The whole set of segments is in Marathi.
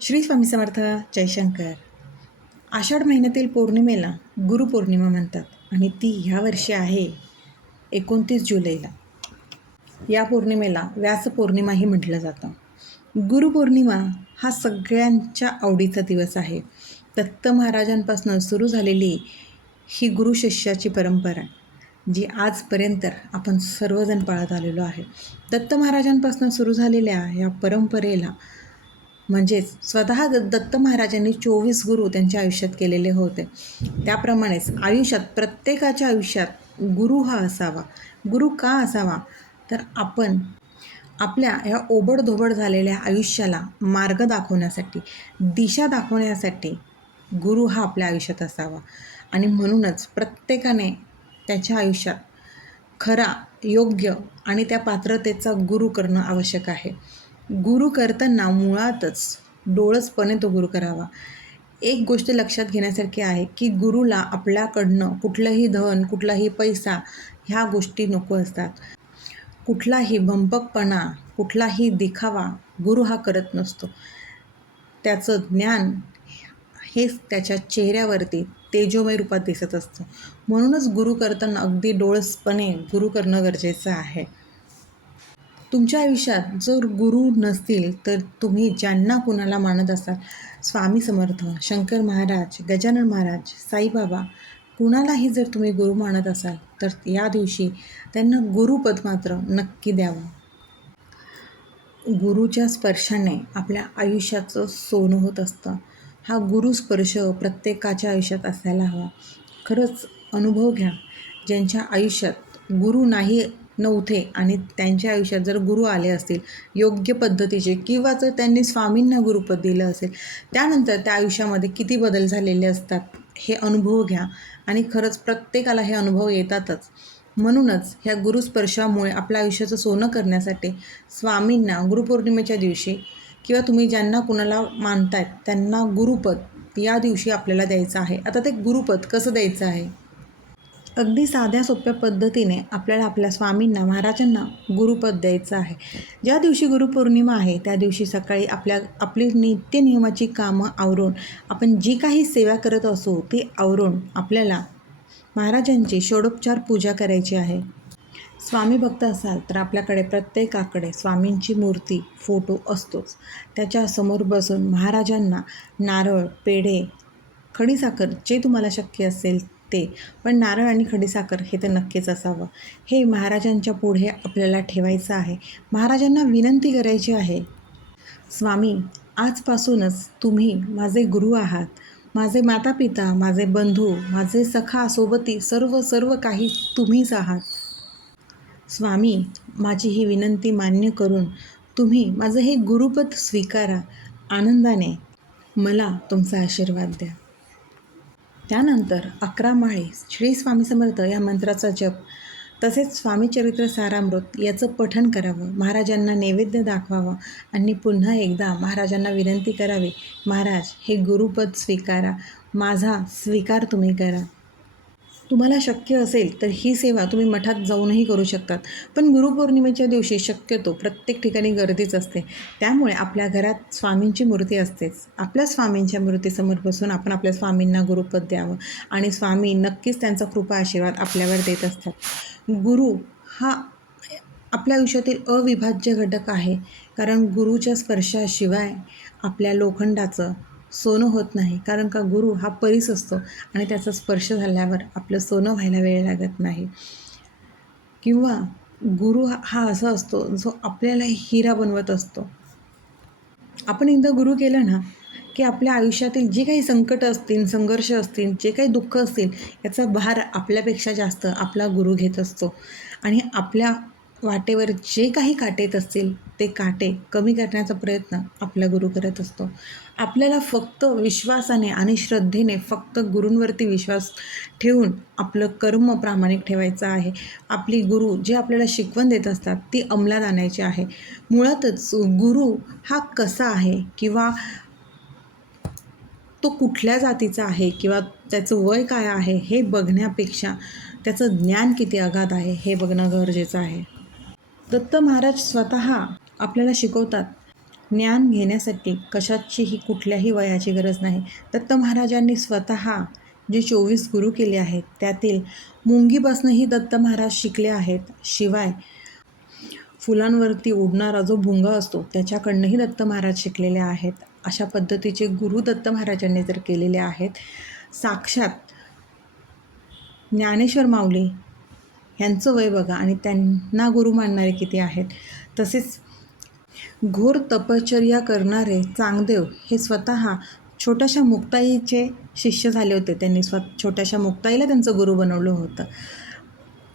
श्री स्वामी समर्थ. जयशंकर. आषाढ महिन्यातील पौर्णिमेला गुरुपौर्णिमा म्हणतात आणि ती ह्या वर्षी आहे 29 जुलैला. या पौर्णिमेला व्यासपौर्णिमाही म्हटलं जातं. गुरुपौर्णिमा हा सगळ्यांच्या आवडीचा दिवस आहे. दत्त महाराजांपासून सुरू झालेली ही गुरुशिष्याची परंपरा जी आजपर्यंत आपण सर्वजण पाळत आलेलो आहे. दत्त महाराजांपासून सुरू झालेल्या या परंपरेला म्हणजेच स्वतः दत्त महाराजांनी 24 गुरु त्यांच्या आयुष्यात केलेले होते. त्याप्रमाणेच आयुष्यात प्रत्येकाच्या आयुष्यात गुरु हा असावा. गुरु का असावा तर आपण आपल्या ह्या ओबडधोबड झालेल्या आयुष्याला मार्ग दाखवण्यासाठी, दिशा दाखवण्यासाठी गुरु हा आपल्या आयुष्यात असावा. आणि म्हणूनच प्रत्येकाने त्याच्या आयुष्यात खरा, योग्य आणि त्या पात्रतेचा गुरु करणं आवश्यक आहे. गुरु करताना मुळातच डोळसपणे तो गुरु करावा. एक गोष्ट लक्षात घेण्यासारखी आहे की गुरुला आपल्याकडनं कुठलंही धन, कुठलाही पैसा ह्या गोष्टी नको असतात. कुठलाही भंपकपणा, कुठलाही दिखावा गुरु हा करत नसतो. त्याचं ज्ञान हेच त्याच्या चेहऱ्यावरती तेजोमय रूपात दिसत असतं. म्हणूनच गुरु करताना अगदी डोळसपणे गुरु करणं गरजेचं आहे. तुमच्या आयुष्यात जर गुरु नसतील तर तुम्ही ज्यांना कुणाला मानत असाल, स्वामी समर्थ, शंकर महाराज, गजानन महाराज, साईबाबा, कुणालाही जर तुम्ही गुरु मानत असाल तर या दिवशी त्यांना गुरुपद मात्र नक्की द्यावं. गुरुच्या स्पर्शाने आपल्या आयुष्याचं सोनं होत असतं. हा गुरुस्पर्श प्रत्येकाच्या आयुष्यात असायला हवा. खरंच अनुभव घ्या. ज्यांच्या आयुष्यात गुरु नव्हते आणि त्यांच्या आयुष्यात जर गुरु आले असतील योग्य पद्धतीचे, किंवा जर त्यांनी स्वामींना गुरुपद दिलं असेल, त्यानंतर त्या आयुष्यामध्ये किती बदल झालेले असतात हे अनुभव घ्या. आणि खरंच प्रत्येकाला हे अनुभव येतातच. म्हणूनच ह्या गुरुस्पर्शामुळे आपल्या आयुष्याचं सोनं करण्यासाठी स्वामींना गुरुपौर्णिमेच्या दिवशी किंवा तुम्ही ज्यांना कुणाला मानतायत त्यांना गुरुपद या दिवशी आपल्याला द्यायचं आहे. आता ते गुरुपद कसं द्यायचं आहे? अगदी साध्या सोप्या पद्धतीने आपल्याला आपल्या स्वामींना, महाराजांना गुरुपद द्यायचं आहे. ज्या दिवशी गुरुपौर्णिमा आहे त्या दिवशी सकाळी आपली नित्यनियमाची कामं आवरून, आपण जी काही सेवा करत असू ती आवरून आपल्याला महाराजांची षोडोपचार पूजा करायची आहे. स्वामी भक्त असाल तर आपल्याकडे प्रत्येकाकडे स्वामींची मूर्ती, फोटो असतोच. त्याच्यासमोर बसून महाराजांना नारळ, पेढे, खडीसाखर जे तुम्हाला शक्य असेल ते, पण नारळ आणि खडीसाखर हे तर नक्कीच असावं. हे महाराजांच्या पुढे आपल्याला ठेवायचं आहे. महाराजांना विनंती करायची आहे, स्वामी आजपासूनच तुम्ही माझे गुरु आहात. माझे मातापिता, माझे बंधू, माझे सखा, सोबती सर्व काही तुम्हीच आहात. स्वामी माझी ही विनंती मान्य करून तुम्ही माझं हे गुरुपद स्वीकारा. आनंदाने मला तुमचा आशीर्वाद द्या. त्यानंतर 11 माळे श्री स्वामी समर्थ या मंत्राचा जप, तसेच स्वामीचरित्र सारामृत याचं पठण करावं. महाराजांना नैवेद्य दाखवावा आणि पुन्हा एकदा महाराजांना विनंती करावी, महाराज हे गुरुपद स्वीकारा, माझा स्वीकार तुम्ही करा. तुम्हाला शक्य असेल तर ही सेवा तुम्ही मठात जाऊनही करू शकतात. पण गुरुपौर्णिमेच्या दिवशी शक्यतो प्रत्येक ठिकाणी गर्दीच असते. त्यामुळे आपल्या घरात स्वामींची मूर्ती असतेच. आपल्या स्वामींच्या मूर्तीसमोर बसून आपण आपल्या स्वामींना गुरुपद द्यावं आणि स्वामी नक्कीच त्यांचा कृपा आशीर्वाद आपल्यावर देत असतात. गुरु हा आपल्या आयुष्यातील अविभाज्य घटक आहे. कारण गुरुच्या स्पर्शाशिवाय आपल्या लोखंडाचं सोनं होत नाही. कारण का गुरु हा परीस असतो आणि त्याचा स्पर्श झाल्यावर आपलं सोनं व्हायला वेळ लागत नाही. किंवा गुरु हा असा असतो जो आपल्याला हिरा बनवत असतो. आपण एकदा गुरु केलं ना की आपल्या आयुष्यातील जे काही संकट असतील, संघर्ष असतील, जे काही दुःख असतील याचा भार आपल्यापेक्षा जास्त आपला गुरु घेत असतो. आणि आपल्या वाटेवर जे काही काटे येत असतील ते काटे कमी करण्याचा प्रयत्न आपला गुरु करत असतो. आपल्याला फक्त विश्वासाने आणि श्रद्धेने फक्त गुरूंवरती विश्वास ठेवून आपलं कर्म प्रामाणिक ठेवायचं आहे. आपली गुरु जे आपल्याला शिकवण देत असतात ती अंमलात आणायची आहे. मुळातच गुरु हा कसा आहे किंवा तो कुठल्या जातीचा आहे किंवा त्याचं वय काय आहे हे बघण्यापेक्षा त्याचं ज्ञान किती अगाध आहे हे बघणं गरजेचं आहे. दत्त महाराज स्वतः आपल्याला शिकवतात, ज्ञान घेण्यासाठी कशाचीही कुठल्याही वयाची गरज नाही. दत्त महाराजांनी स्वतः जे 24 गुरु केले आहेत त्यातील मुंगीपासूनही दत्त महाराज शिकले आहेत. शिवाय फुलांवरती उडणारा जो भुंगा असतो त्याच्याकडनंही दत्त महाराज शिकलेले आहेत. अशा पद्धतीचे गुरु दत्त महाराजांनी जर केलेले आहेत. साक्षात ज्ञानेश्वर माऊली यांचं वय बघा आणि त्यांना गुरु मानणारे किती आहेत. तसेच घोर तपश्चर्या करणारे चांगदेव हे स्वतः छोट्याशा मुक्ताईचे शिष्य झाले होते. त्यांनी छोट्याशा मुक्ताईला त्यांचं गुरु बनवलं होतं.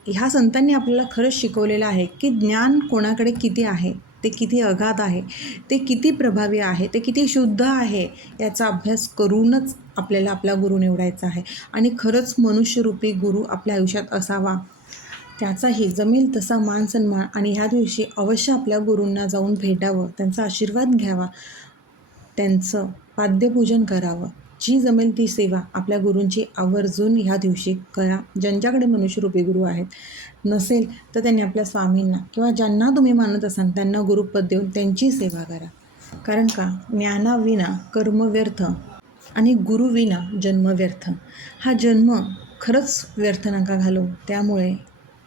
ह्या संतांनी आपल्याला खरंच शिकवलेलं आहे की ज्ञान कोणाकडे किती आहे, ते किती अगाध आहे, ते किती प्रभावी आहे, ते किती शुद्ध आहे, याचा अभ्यास करूनच आपल्याला आपला गुरु निवडायचा आहे. आणि खरंच मनुष्यरूपी गुरु आपल्या आयुष्यात असावा, त्याचाही जमेल तसा मान सन्मान आणि ह्या दिवशी अवश्य आपल्या गुरूंना जाऊन भेटावं, त्यांचा आशीर्वाद घ्यावा, त्यांचं पाद्यपूजन करावं. जी जमेल ती सेवा आपल्या गुरूंची आवर्जून ह्या दिवशी करा. ज्यांच्याकडे मनुष्यरूपी गुरु आहेत, नसेल तर त्यांनी आपल्या स्वामींना किंवा ज्यांना तुम्ही मानत असाल त्यांना गुरुपद देऊन त्यांची सेवा करा. कारण का ज्ञानाविना कर्म व्यर्थ आणि गुरुविना जन्म व्यर्थ. हा जन्म खरंच व्यर्थ नका घालवू. त्यामुळे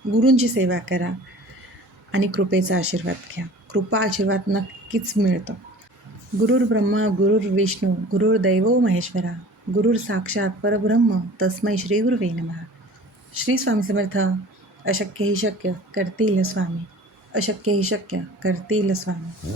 गुरूंची सेवा करा आणि कृपेचा आशीर्वाद घ्या. कृपा आशीर्वाद नक्कीच मिळतं. गुरुर् ब्रह्मा गुरुर्विष्णू गुरुर्दैवो महेश्वरा गुरुर साक्षात परब्रह्म तस्मै श्री गुरुवे नमः. श्री स्वामी समर्थ. अशक्य ही शक्य करतील स्वामी, अशक्य ही शक्य करतील स्वामी.